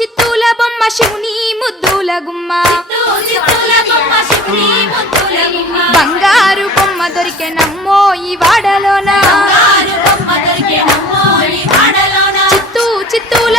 చిత్తూల బొమ్మ శివుని ముద్దుల గుమ్మ బంగారు బొమ్మ దొరికెనమ్మో ఈ వాడలోన చిత్తూల